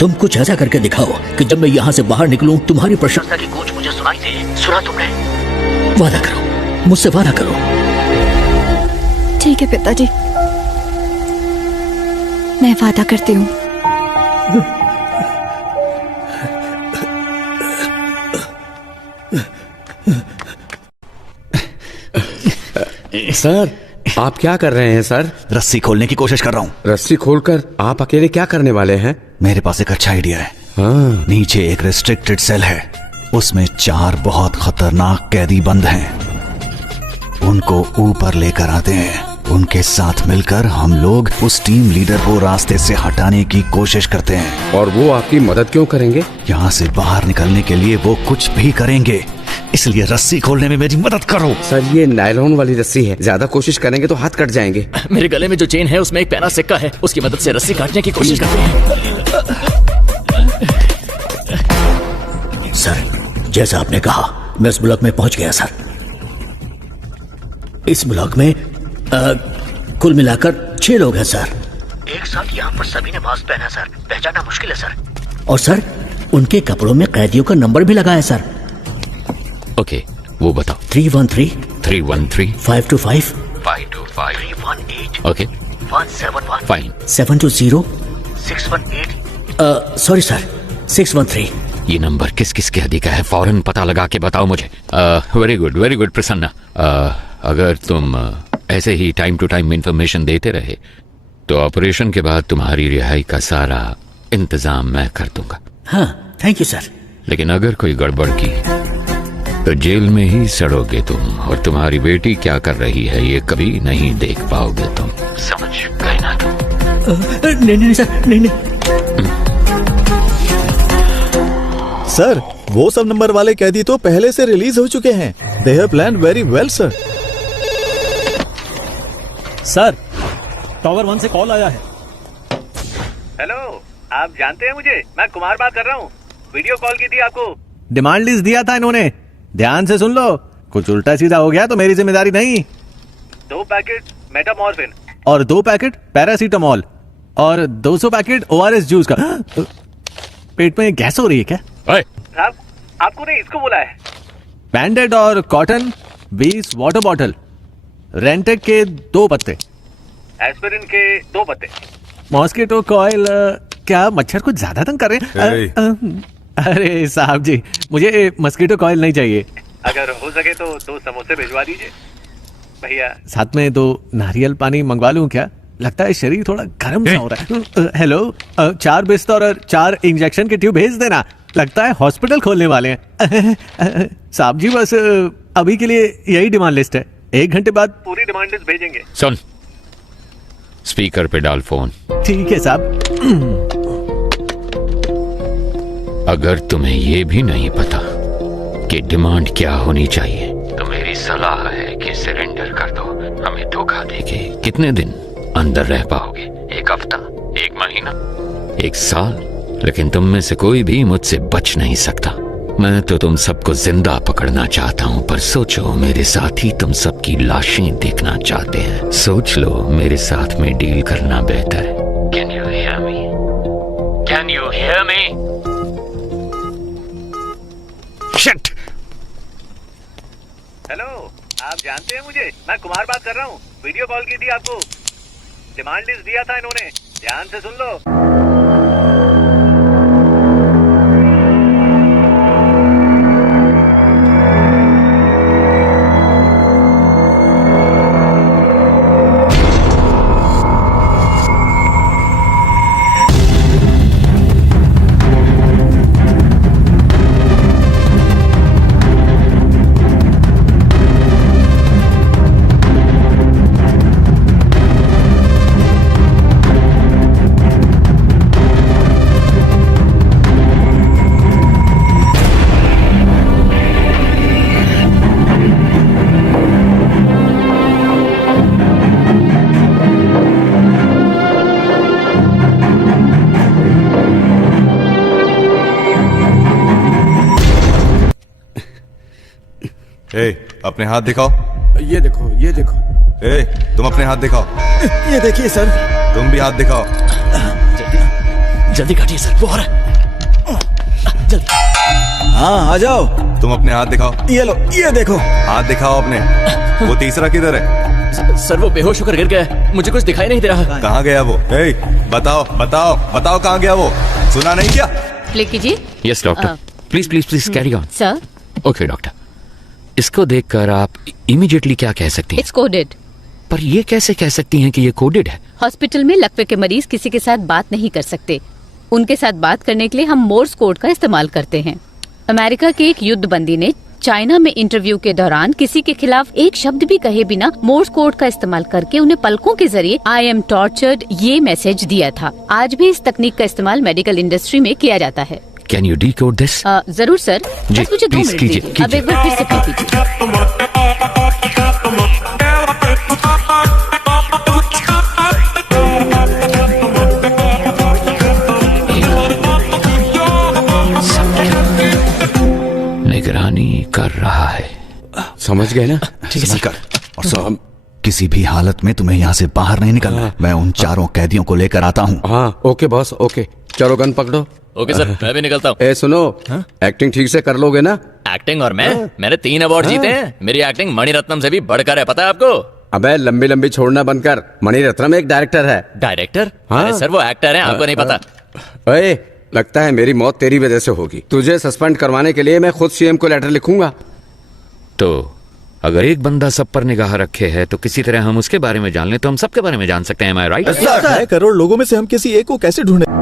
तुम कुछ ऐसा करके दिखाओ कि जब मैं यहाँ से बाहर निकलूं तुम्हारी प्रशंसा की गूंज मुझे सुनाई दे। सुना तुमने? वादा करो, मुझसे वादा करो। ठीक है पिताजी, मैं वादा करती हूँ। सर, आप क्या कर रहे हैं सर? रस्सी खोलने की कोशिश कर रहा हूँ। रस्सी खोलकर आप अकेले क्या करने वाले हैं? मेरे पास एक अच्छा आइडिया है। हाँ। नीचे एक रेस्ट्रिक्टेड सेल है, उसमें 4 बहुत खतरनाक कैदी बंद हैं। उनको ऊपर लेकर आते हैं। उनके साथ मिलकर हम लोग उस टीम लीडर को रास्ते से हटाने की कोशिश करते हैं। और वो आपकी मदद क्यों करेंगे? यहाँ से बाहर निकलने के लिए वो कुछ भी करेंगे, इसलिए रस्सी खोलने में मेरी मदद करो। सर, ये नायलॉन वाली रस्सी है, ज्यादा कोशिश करेंगे तो हाथ कट जाएंगे। मेरे गले में जो चेन है उसमें एक पैना सिक्का है, उसकी मदद से रस्सी काटने की कोशिश करते हैं। सर, जैसा आपने कहा, मैं इस ब्लॉक में पहुंच गया सर। इस ब्लॉक में कुल मिलाकर 6 लोग हैं सर। एक साथ यहाँ पर सभी ने मास्क पहना सर, पहचानना मुश्किल है सर। और सर, उनके कपड़ों में कैदियों का नंबर भी लगा है सर। ओके, वो बताओ। 313 313 525 525 318 ओके 171 फाइन 720 618 सॉरी सर 613। ये नंबर किस किस के अधिक है? फौरन पता लगा के बताओ मुझे। Very good Prasanna. अगर तुम ऐसे ही टाइम टू टाइम इंफॉर्मेशन देते रहे तो ऑपरेशन के बाद तुम्हारी रिहाई का सारा इंतजाम मैं कर दूंगा। हाँ, थैंक यू सर। लेकिन अगर कोई गड़बड़ की तो जेल में ही सड़ोगे तुम, और तुम्हारी बेटी क्या कर रही है ये कभी नहीं देख पाओगे तुम। समझ गए ना तुम? नहीं सर, नहीं। सर वो सब नंबर वाले कैदी तो पहले से रिलीज हो चुके हैं। They have plan very well sir. Sir tower 1 से कॉल आया है। हेलो, आप जानते हैं मुझे? मैं कुमार बात कर रहा हूँ। वीडियो कॉल की थी आपको। डिमांड लिस्ट दिया था इन्होंने, ध्यान से सुन लो। कुछ उल्टा सीधा हो गया तो मेरी जिम्मेदारी नहीं। 2 पैकेट मेटामॉर्फिन और 2 पैकेट पैरासीटामोल और 200 पैकेट ORS जूस का। पेट में गैस हो रही है क्या? साहब, आपको नहीं, इसको बोला है। बैंडेड और कॉटन 20 वाटर बॉटल, रेंटेक के 2 पत्ते, एस्पिरिन के 2 पत्ते। Mosquito coil. क्या मच्छर कुछ ज्यादा तंग कर रहे हैं? अरे साहब जी, मुझे मस्कीटो कॉइल नहीं चाहिए। अगर हो सके तो 2 समोसे भिजवा दीजिए भैया। साथ में 2 नारियल पानी मंगवा लूं क्या? लगता है शरीर थोड़ा गर्म सा हो रहा है। हेलो, 4 बिस्तर और 4 इंजेक्शन के ट्यूब भेज देना। लगता है हॉस्पिटल खोलने वाले हैं। साहब जी बस अभी के लिए यही डिमांड लिस्ट है। 1 घंटे बाद पूरी डिमांड लिस्ट भेजेंगे। सुन, स्पीकर पे डाल फोन। ठीक है साहब। अगर तुम्हें ये भी नहीं पता कि डिमांड क्या होनी चाहिए तो मेरी सलाह है कि सरेंडर कर दो। हमें धोखा देके कितने दिन अंदर रह पाओगे? 1 हफ्ता, 1 महीना, 1 साल? लेकिन तुम में से कोई भी मुझसे बच नहीं सकता। मैं तो तुम सबको जिंदा पकड़ना चाहता हूं, पर सोचो मेरे साथ ही तुम सबकी लाशें देखना चाहते हैं। सोच लो, मेरे साथ में डील करना बेहतर है। Can you hear me? Can you hear me? Shit! Hello, आप जानते हैं मुझे? मैं कुमार बात कर रहा हूँ। वीडियो कॉल की थी आपको। डिमांड लिस्ट दिया था इन्होंने, ध्यान से सुन लो। अपने हाथ दिखाओ। ये देखो, ये देखो। तुम अपने हाथ दिखाओ। ये देखिए सर। तुम भी हाथ दिखाओ। जल्दी काटिए सर, वो हो रहा है। जल्दी। हाँ आ जाओ। तुम अपने हाथ दिखाओ। ये लो, ये देखो। हाथ दिखाओ अपने। वो तीसरा किधर है? सर वो बेहोश होकर गिर गया, मुझे कुछ दिखाई नहीं दे रहा। कहाँ गया वो? बताओ बताओ बताओ, कहाँ गया वो? सुना नहीं क्या? क्लिक कीजिए। Yes doctor, please please please carry on. Sir. Okay doctor, इसको देखकर आप इमीडिएटली क्या कह सकती हैं? It's coded. पर ये कैसे कह सकती हैं कि ये कोडेड है? हॉस्पिटल में लकवे के मरीज किसी के साथ बात नहीं कर सकते। उनके साथ बात करने के लिए हम मोर्स कोड का इस्तेमाल करते हैं। अमेरिका के एक युद्ध बंदी ने चाइना में इंटरव्यू के दौरान किसी के खिलाफ एक शब्द भी कहे बिना मोर्स कोड का इस्तेमाल करके उन्हें पलकों के जरिए आई एम टॉर्चर्ड ये मैसेज दिया था। आज भी इस तकनीक का इस्तेमाल मेडिकल इंडस्ट्री में किया जाता है। Can you decode this? जरूर सर, बस मुझे 2 मिनट दीजिए। अब एक बार फिर से कह कीजिए। निगरानी कर रहा है। समझ गए ना? ठीक है कर। और सुन, किसी भी हालत में तुम्हें यहाँ से बाहर नहीं निकलना। मैं उन 4 कैदियों को लेकर आता हूँ। हाँ ओके बॉस, ओके। चलो गन पकड़ो। ओके सर, मैं भी निकलता हूँ। सुनो, एक्टिंग ठीक से कर लोगे ना? एक्टिंग और मैंने 3 अवार्ड जीते हैं। मेरी एक्टिंग मणिरत्नम से भी बढ़कर है, पता है आपको? अबे लंबी लंबी छोड़ना बंद कर। मणिरत्नम एक डायरेक्टर है। डायरेक्टर? हाँ। अरे सर वो एक्टर हैं, आपको नहीं पता। ओए, लगता है मेरी मौत तेरी वजह से होगी। तुझे सस्पेंड करवाने के लिए मैं खुद सीएम को लेटर लिखूंगा। तो अगर एक बंदा सब पर निगाह रखे है तो किसी तरह हम उसके बारे में जान लें तो हम सबके बारे में जान सकते हैं। Am I right? 6 करोड़ लोगों में से हम किसी एक को कैसे ढूंढें?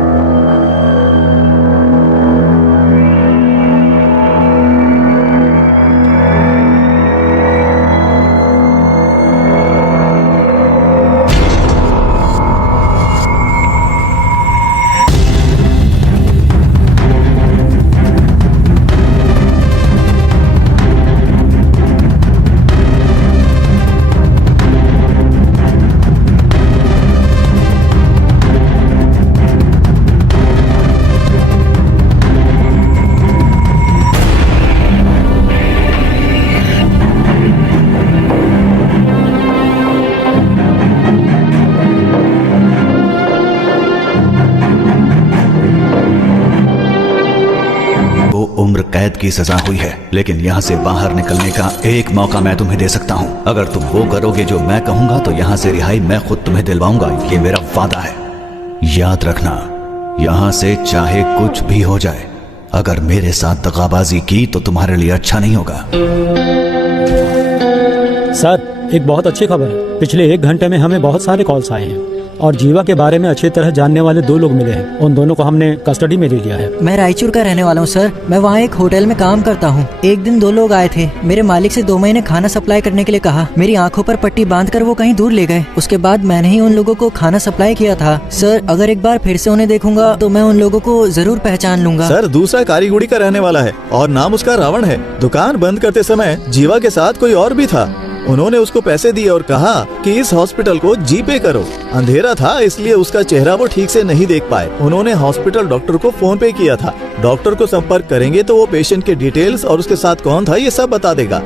की सजा हुई है, लेकिन यहाँ से बाहर निकलने का एक मौका मैं तुम्हें दे सकता हूँ। अगर तुम वो करोगे जो मैं कहूंगा तो यहाँ से रिहाई मैं खुद तुम्हें दिलवाऊंगा, ये मेरा वादा है। याद रखना, यहाँ से चाहे कुछ भी हो जाए, अगर मेरे साथ दगाबाजी की तो तुम्हारे लिए अच्छा नहीं होगा। सर, एक बहुत अच्छी खबर है। पिछले 1 घंटे में हमें बहुत सारे कॉल्स आए हैं और जीवा के बारे में अच्छी तरह जानने वाले 2 लोग मिले हैं। उन दोनों को हमने कस्टडी में ले लिया है। मैं रायचूर का रहने वाला हूँ सर। मैं वहाँ एक होटल में काम करता हूँ। एक दिन 2 लोग आए थे। मेरे मालिक से 2 महीने खाना सप्लाई करने के लिए कहा। मेरी आंखों पर पट्टी बांधकर वो कहीं दूर ले गए। उसके बाद मैंने ही उन लोगों को खाना सप्लाई किया था। सर, अगर एक बार फिर से उन्हें देखूंगा तो मैं उन लोगों को जरूर पहचान लूंगा। सर, दूसरा कारीगुड़ी का रहने वाला है और नाम उसका रावण है। दुकान बंद करते समय जीवा के साथ कोई और भी था। उन्होंने उसको पैसे दिए और कहा कि इस हॉस्पिटल को जीपे करो। अंधेरा था इसलिए उसका चेहरा वो ठीक से नहीं देख पाए। उन्होंने हॉस्पिटल डॉक्टर को फोन पे किया था। डॉक्टर को संपर्क करेंगे तो वो पेशेंट के डिटेल्स और उसके साथ कौन था ये सब बता देगा।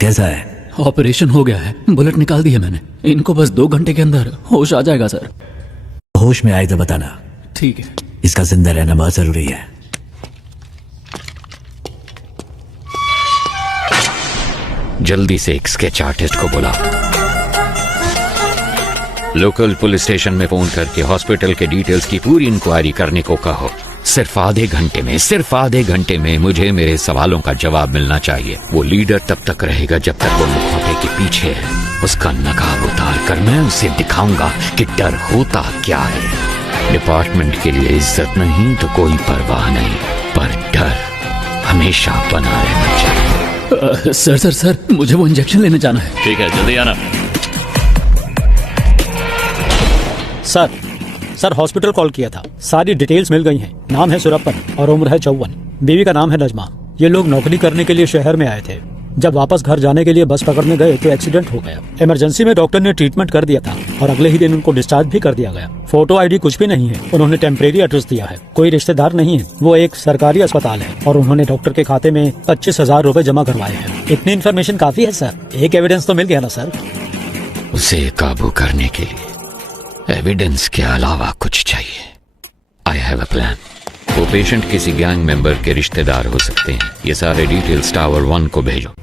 कैसा है? ऑपरेशन हो गया है, बुलेट निकाल दी है मैंने। इनको बस 2 घंटे के अंदर होश आ जाएगा सर। होश में आए तो बताना। ठीक है। इसका जिंदा रहना बहुत जरूरी है। जल्दी से एक स्केच आर्टिस्ट को बुला। लोकल पुलिस स्टेशन में फोन करके हॉस्पिटल के डिटेल्स की पूरी इंक्वायरी करने को कहो। सिर्फ आधे घंटे में मुझे मेरे सवालों का जवाब मिलना चाहिए। वो लीडर तब तक रहेगा जब तक वो मुखौटे के पीछे है। उसका नकाब उतार कर मैं उसे दिखाऊंगा कि डर होता क्या है। डिपार्टमेंट के लिए इज्जत नहीं तो कोई परवाह नहीं, पर डर हमेशा बना रहना चाहिए। सर, मुझे वो इंजेक्शन लेने जाना है। ठीक है, जल्दी आना। सर, हॉस्पिटल कॉल किया था। सारी डिटेल्स मिल गई हैं। नाम है सुरप्पन और उम्र है 54। बीवी का नाम है नजमा। ये लोग नौकरी करने के लिए शहर में आए थे। जब वापस घर जाने के लिए बस पकड़ने गए तो एक्सीडेंट हो गया। इमरजेंसी में डॉक्टर ने ट्रीटमेंट कर दिया था और अगले ही दिन उनको डिस्चार्ज भी कर दिया गया। फोटो आईडी कुछ भी नहीं है। उन्होंने टेम्परेरी एड्रेस दिया है। कोई रिश्तेदार नहीं है। वो एक सरकारी अस्पताल है और उन्होंने डॉक्टर के खाते में 25,000 रुपए जमा करवाए हैं। इतनी इन्फॉर्मेशन काफी है सर। एक एविडेंस तो मिल गया ना सर। उसे काबू करने के लिए एविडेंस के अलावा कुछ चाहिए। I have a plan. वो पेशेंट किसी गैंग मेंबर के रिश्तेदार हो सकते हैं। ये सारे डिटेल्स टावर 1 को भेजो।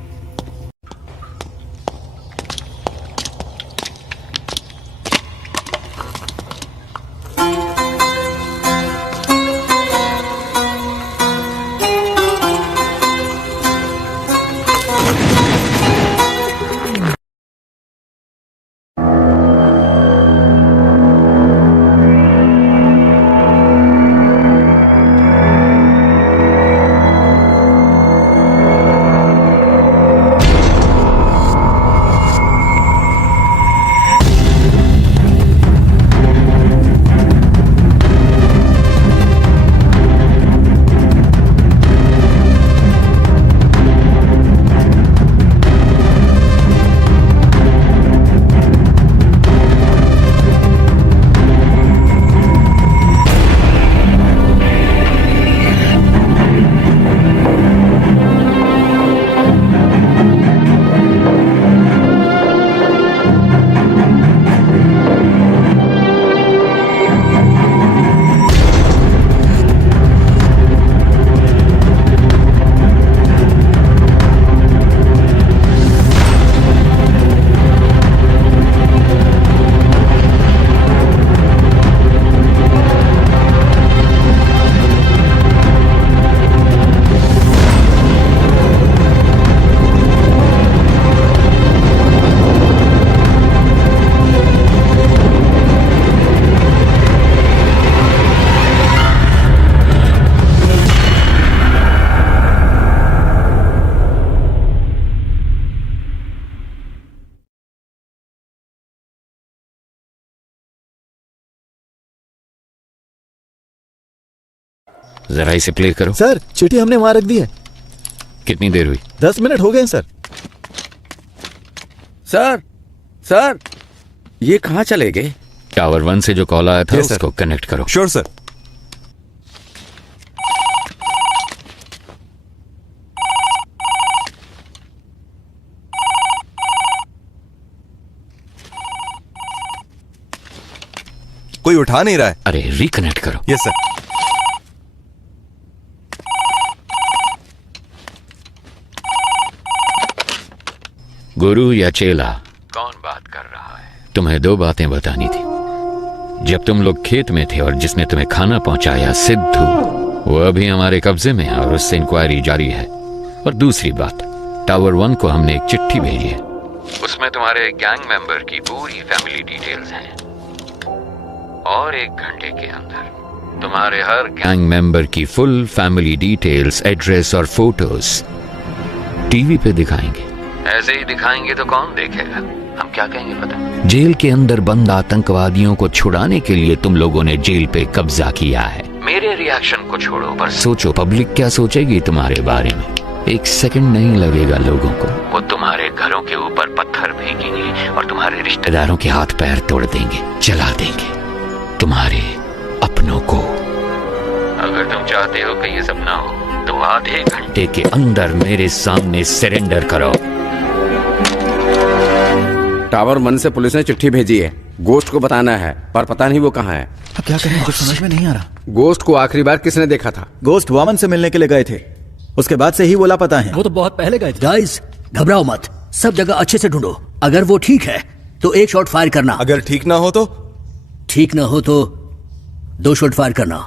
जरा इसे प्ले करो। सर, चिट्ठी हमने वहां रख दी है। कितनी देर हुई? 10 मिनट हो गए सर। सर, ये कहाँ चले गए? टावर 1 से जो कॉल आया था उसको कनेक्ट करो। Sure sir. कोई उठा नहीं रहा है। अरे रिकनेक्ट करो। Yes sir. गुरु या चेला, कौन बात कर रहा है? तुम्हें दो बातें बतानी थी। जब तुम लोग खेत में थे और जिसने तुम्हें खाना पहुंचाया सिद्धू, वो अभी हमारे कब्जे में है और उससे इंक्वायरी जारी है। और दूसरी बात, टावर 1 को हमने एक चिट्ठी भेजी है, उसमें तुम्हारे गैंग मेंबर की पूरी फैमिली डिटेल्स हैं। और 1 घंटे के अंदर तुम्हारे हर गैंग मेंबर की फुल फैमिली डिटेल्स, एड्रेस और फोटोज टीवी पे दिखाएंगे। ऐसे ही दिखाएंगे तो कौन देखेगा? हम क्या कहेंगे पता? जेल के अंदर बंद आतंकवादियों को छुड़ाने के लिए तुम लोगों ने जेल पे कब्जा किया है। मेरे रिएक्शन को छोड़ो, पर सोचो पब्लिक क्या सोचेगी तुम्हारे बारे में। 1 सेकंड नहीं लगेगा लोगों को, वो तुम्हारे घरों के ऊपर पत्थर फेंकेंगे और तुम्हारे रिश्तेदारों के हाथ पैर तोड़ देंगे, जला देंगे तुम्हारे अपनों को। अगर तुम चाहते हो कि ये सब ना हो तो आधे घंटे के अंदर मेरे सामने सरेंडर करो। टावर 1 से पुलिस ने चिट्ठी भेजी है, गोश्त को बताना है, पर पता नहीं वो कहाँ है। क्या करें, कुछ समझ में नहीं आ रहा। गोश्त को आखिरी बार किसने देखा था? गोश्त वामन से मिलने के लिए गए थे, उसके बाद से ही वो लापता है। वो तो बहुत पहले गए थे। गाइस घबराओ मत, सब जगह अच्छे से ढूंढो। अगर वो ठीक है तो 1 शॉट फायर करना। अगर ठीक ना हो तो? ठीक ना हो तो 2 शॉट फायर करना।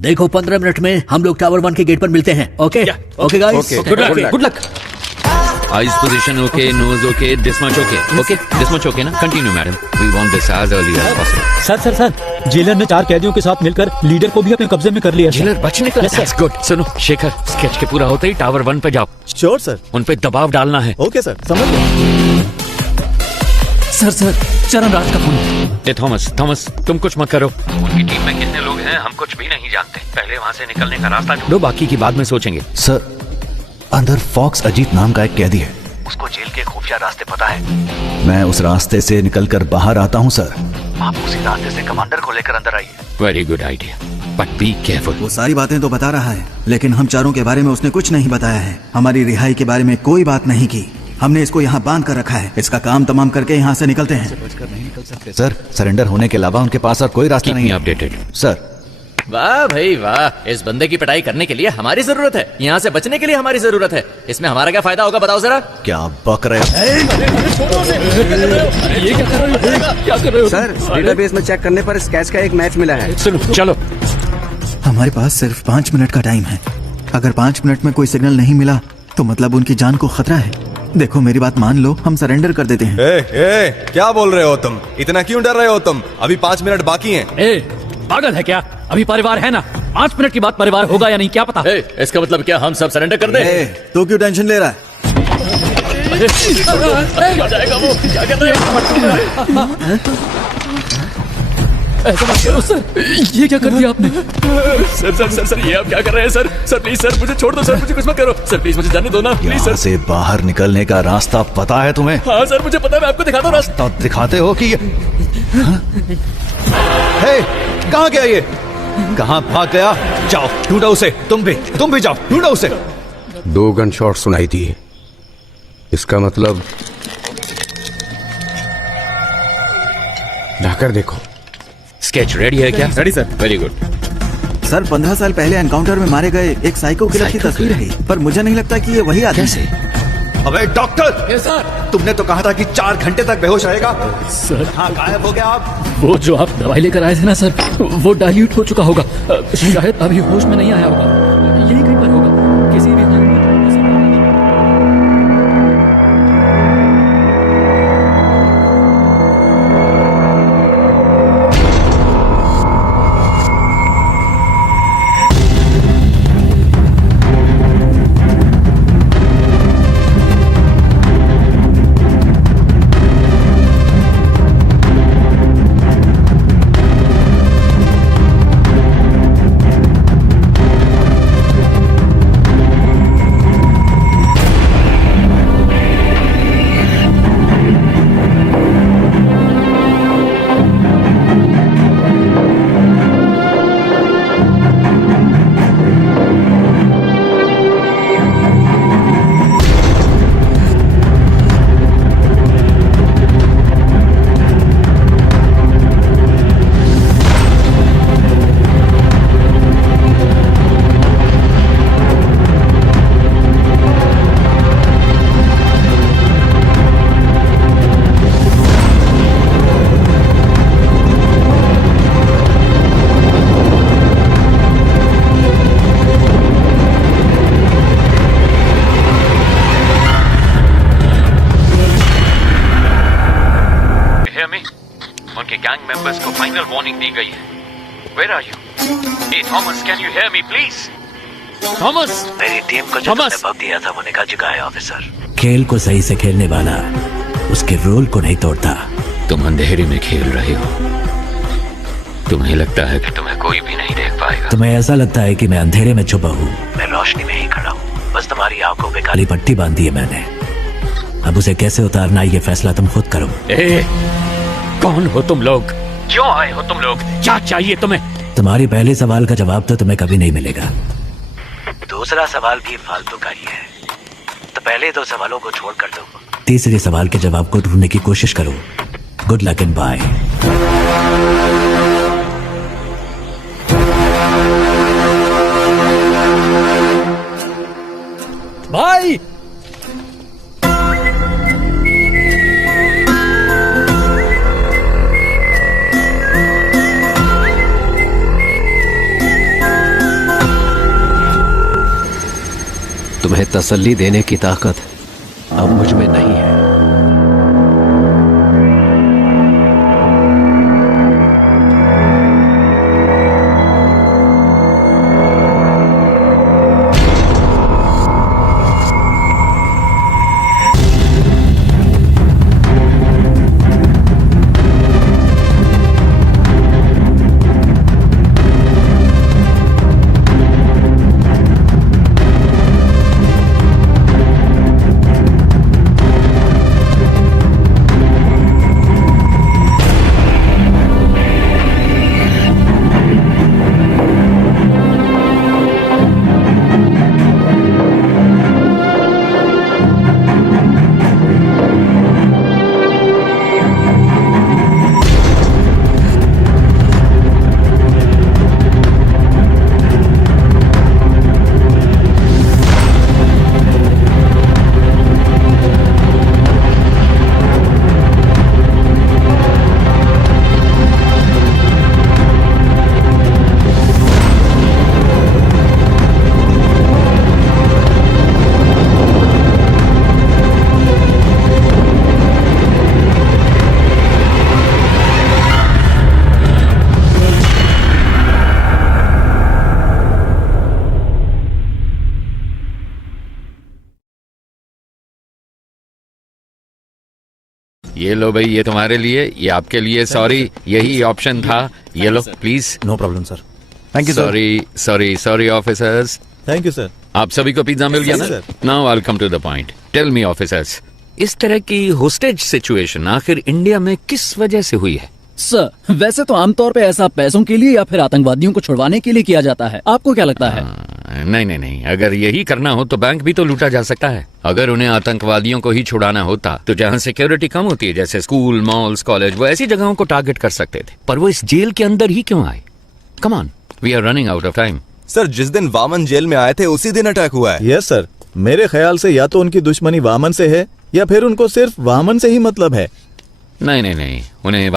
देखो 15 मिनट में हम लोग टावर 1 के गेट पर मिलते हैं। Okay okay guys, good luck. Eyes position okay, nose okay, this much okay. Okay this much okay ना? Continue madam, we want this as early as possible. Sir jailer ने 4 कैदियों के साथ मिलकर लीडर को भी अपने कब्जे में कर लिया। जेलर बच निकला। That's good. सुनो शेखर, स्केच के पूरा होते ही टावर 1 पे जाओ। Sure sir. उन पे दबाव डालना है। ओके सर, समझ गए। सर चरण राज का फोन। थॉमस तुम कुछ मत करो। उनकी टीम में कितने लोग हैं हम कुछ भी नहीं जानते। पहले वहाँ से निकलने का रास्ता ढूंढो, बाकी की बाद में सोचेंगे। सर, अंदर फॉक्स अजीत नाम का एक कैदी है, उसको जेल के खुफिया रास्ते पता है। मैं उस रास्ते से निकलकर बाहर आता हूँ सर। आप उसी रास्ते से कमांडर को लेकर अंदर आइए। Very good idea, but be careful. वो सारी बातें तो बता रहा है, लेकिन हम चारों के बारे में उसने कुछ नहीं बताया है। हमारी रिहाई के बारे में कोई बात नहीं की। हमने इसको यहाँ बांध कर रखा है। इसका काम तमाम करके यहाँ से निकलते हैं। सर, सरेंडर होने के अलावा उनके पास और कोई रास्ता नहीं है। Updated sir. वाह भाई वाह, इस बंदे की पिटाई करने के लिए हमारी जरूरत है, यहाँ से बचने के लिए हमारी जरूरत है। इसमें हमारा क्या फायदा होगा बताओ जरा? क्या बक रहे हो? ये क्या कर रहे हो? सर, डेटाबेस में चेक करने पर स्केच का एक मैच मिला है। चलो। हमारे पास सिर्फ 5 मिनट का टाइम है। अगर 5 मिनट में कोई सिग्नल नहीं मिला तो मतलब उनकी जान को खतरा है। देखो मेरी बात मान लो, हम सरेंडर कर देते हैं। क्या बोल रहे हो तुम? इतना क्यों डर रहे हो तुम? अभी 5 मिनट बाकी हैं। पागल है क्या? अभी परिवार है ना, 5 मिनट के बाद परिवार होगा या नहीं क्या पता। इसका मतलब क्या हम सब सरेंडर कर दें? तो क्यों टेंशन ले रहा है? क्या जाएगा वो? क्या कर रहे हैं? ऐसा मत करो सर, ये क्या कर दिया आपने? सर ये आप क्या कर रहे हैं सर? सर प्लीज सर मुझे छोड़ दो सर, मुझे कुछ मत करो सर, प्लीज मुझे जाने दो ना प्लीज सर। यहाँ से बाहर निकलने का रास्ता पता है तुम्हें? हाँ सर मुझे पता है, मैं आपको दिखाता हूँ रास्ता। तो दिखाते हो कि हे, कहाँ गया ये? कहाँ भाग गया? जाओ ढूंढो उसे। तुम भी जाओ ढूंढो उसे। 2 गन शॉट सुनाई दिए, इसका मतलब ढाकर देखो। स्केच रेडी है क्या? Ready sir. Very good sir, 15 साल पहले एनकाउंटर में मारे गए एक साइको किलर की तस्वीर है, पर मुझे नहीं लगता कि ये वही आदमी है। अबे डॉक्टर, सर तुमने तो कहा था कि 4 घंटे तक बेहोश रहेगा। सर हाँ, गायब हो गया आप। वो जो आप दवाई लेकर आए थे ना सर, वो डाइल्यूट हो चुका होगा, शायद अभी होश में नहीं आया होगा। यही कहीं पर होगा किसी भी उनके गैंग मेंबर्स को फाइनल वार्निंग दी गई है। Where are you? Hey Thomas, can you hear me please? Thomas! मेरी टीम को जो तुमने वक्त दिया था वो निकल चुका है ऑफिसर। खेल को सही से खेलने वाला उसके रोल को नहीं तोड़ता। तुम अंधेरे में खेल रहे हो। तुम्हें लगता है कि तुम्हें कोई भी नहीं देख पाएगा। तुम्हें ऐसा लगता है कि मैं अंधेरे में छुपा हूँ। मैं रोशनी में ही खड़ा हूँ, बस तुम्हारी आंखों पे काली पट्टी बांध दी है मैंने। अब उसे कैसे उतारना ये फैसला तुम खुद करो। कौन हो तुम लोग? क्यों आए हो तुम लोग? क्या चाहिए तुम्हें? तुम्हारी पहले सवाल का जवाब तो तुम्हें कभी नहीं मिलेगा। दूसरा सवाल भी फालतू का ही है, तो पहले दो सवालों को छोड़ कर दो। तीसरे सवाल के जवाब को ढूंढने की कोशिश करो। Good luck and bye. भाई तुम्हें तसल्ली देने की ताकत अब मुझ में नहीं है। ये लो भाई, ये तुम्हारे लिए, ये आपके लिए। सॉरी, यही ऑप्शन था। ये लो please. No problem sir. Thank you sir. Sorry officers. Thank you sir. आप सभी को पिज्जा मिल गया ना? Now I will come to the point. Tell me officers, इस तरह की होस्टेज सिचुएशन आखिर इंडिया में किस वजह से हुई है? सर, वैसे तो आमतौर पे ऐसा पैसों के लिए या फिर आतंकवादियों को छुड़वाने के लिए किया जाता है। आपको क्या लगता है? नहीं, अगर यही करना हो तो बैंक भी तो लूटा जा सकता है। अगर उन्हें आतंकवादियों को ही छुड़ाना होता तो जहाँ सिक्योरिटी कम होती है, जैसे स्कूल, मॉल्स, कॉलेज, वो ऐसी जगहों को टारगेट कर सकते थे। पर वो इस जेल के अंदर ही क्यों आए? Come on, we are running out of time. Sir, जिस दिन वामन जेल में आए थे उसी दिन अटैक हुआ है। यस सर, मेरे ख्याल से या तो उनकी दुश्मनी वामन से है या फिर उनको सिर्फ वामन से ही मतलब है। नहीं, उन्हें